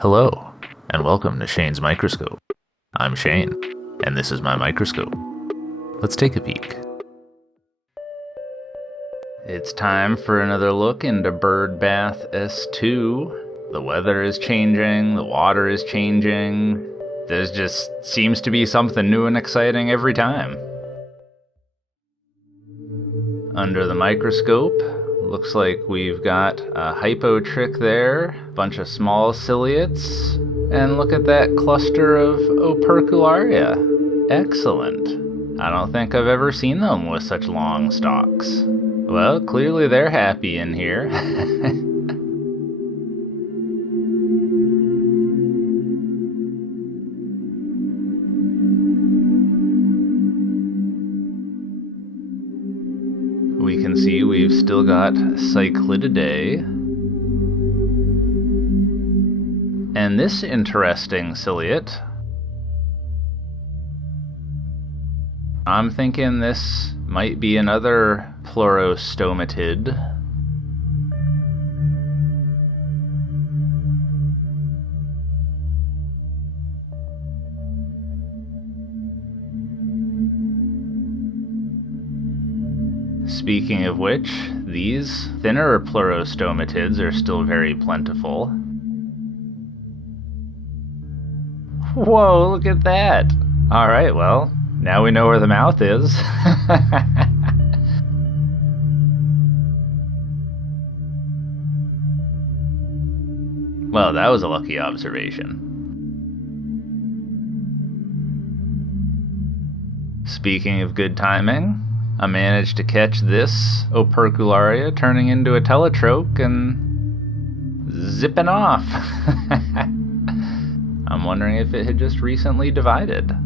Hello, and welcome to Shane's Microscope. I'm Shane, and this is my microscope. Let's take a peek. It's time for another look into Bird Bath S2. The weather is changing, the water is changing. There's just seems to be something new and exciting every time. Under the microscope, looks like we've got a hypotrich there, bunch of small ciliates, and look at that cluster of opercularia. Excellent. I don't think I've ever seen them with such long stalks. Well, clearly they're happy in here. We can see we've still got Cyclididae. And this interesting ciliate, I'm thinking this might be another pleurostomatid. Speaking of which, these thinner pleurostomatids are still very plentiful. Whoa, look at that! Alright, well, now we know where the mouth is. Well, that was a lucky observation. Speaking of good timing, I managed to catch this opercularia turning into a teletroch and zipping off. I'm wondering if it had just recently divided.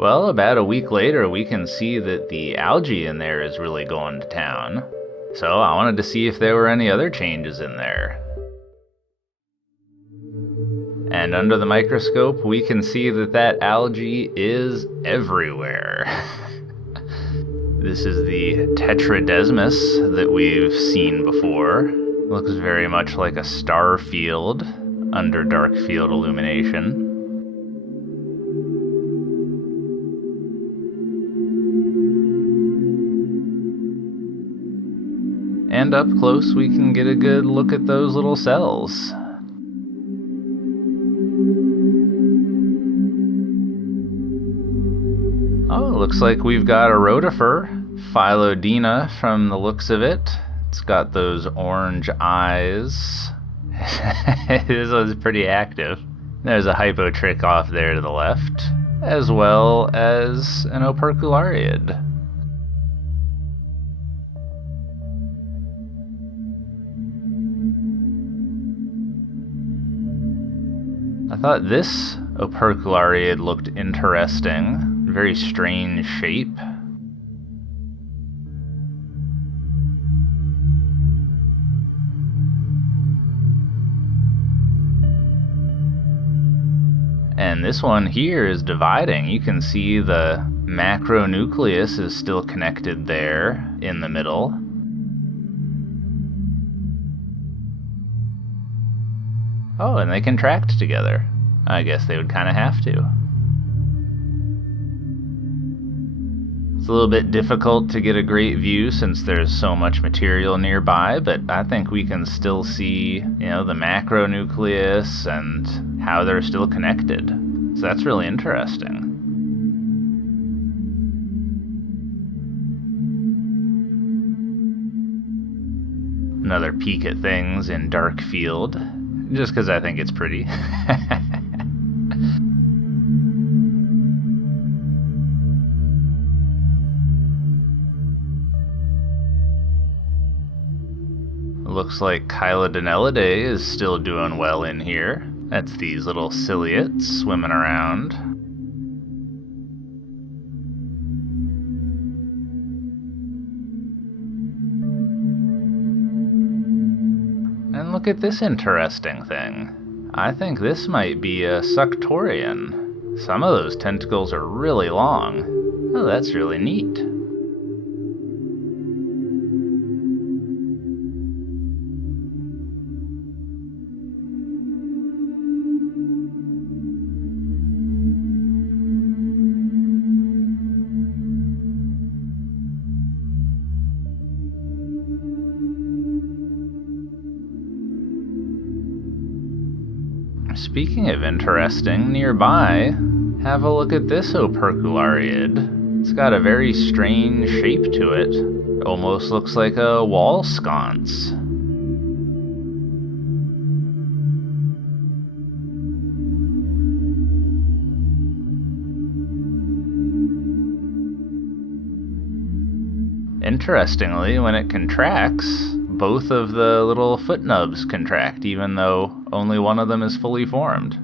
Well, about a week later, we can see that the algae in there is really going to town. So I wanted to see if there were any other changes in there. And under the microscope, we can see that algae is everywhere. This is the Tetradesmus that we've seen before. Looks very much like a star field under dark field illumination. And up close we can get a good look at those little cells. Oh, looks like we've got a rotifer, Phylodina from the looks of it. It's got those orange eyes. This one's pretty active. There's a hypotrich off there to the left, as well as an operculariid. I thought this operculariid looked interesting. Very strange shape. And this one here is dividing. You can see the macronucleus is still connected there in the middle. Oh, and they contract together. I guess they would kind of have to. It's a little bit difficult to get a great view since there's so much material nearby, but I think we can still see, the macronucleus and how they're still connected. So that's really interesting. Another peek at things in dark field, just because I think it's pretty. Looks like Chilodonellidae is still doing well in here. That's these little ciliates swimming around. And look at this interesting thing. I think this might be a Suctorian. Some of those tentacles are really long. Oh, that's really neat. Speaking of interesting, nearby, have a look at this operculariid. It's got a very strange shape to it. It almost looks like a wall sconce. Interestingly, when it contracts, both of the little foot nubs contract, even though only one of them is fully formed.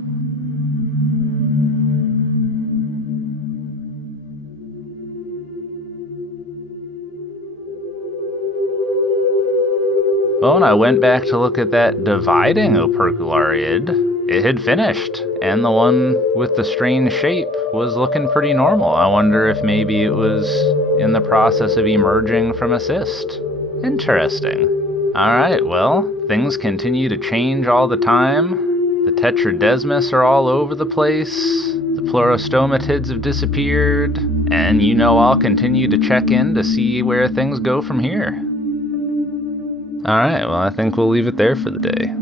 Well, when I went back to look at that dividing operculariid, it had finished, and the one with the strange shape was looking pretty normal. I wonder if maybe it was in the process of emerging from a cyst. Interesting. Alright, well, things continue to change all the time. The tetradesmus are all over the place. The pleurostomatids have disappeared. And I'll continue to check in to see where things go from here. Alright, well, I think we'll leave it there for the day.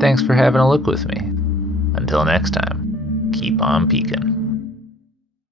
Thanks for having a look with me. Until next time, keep on peeking.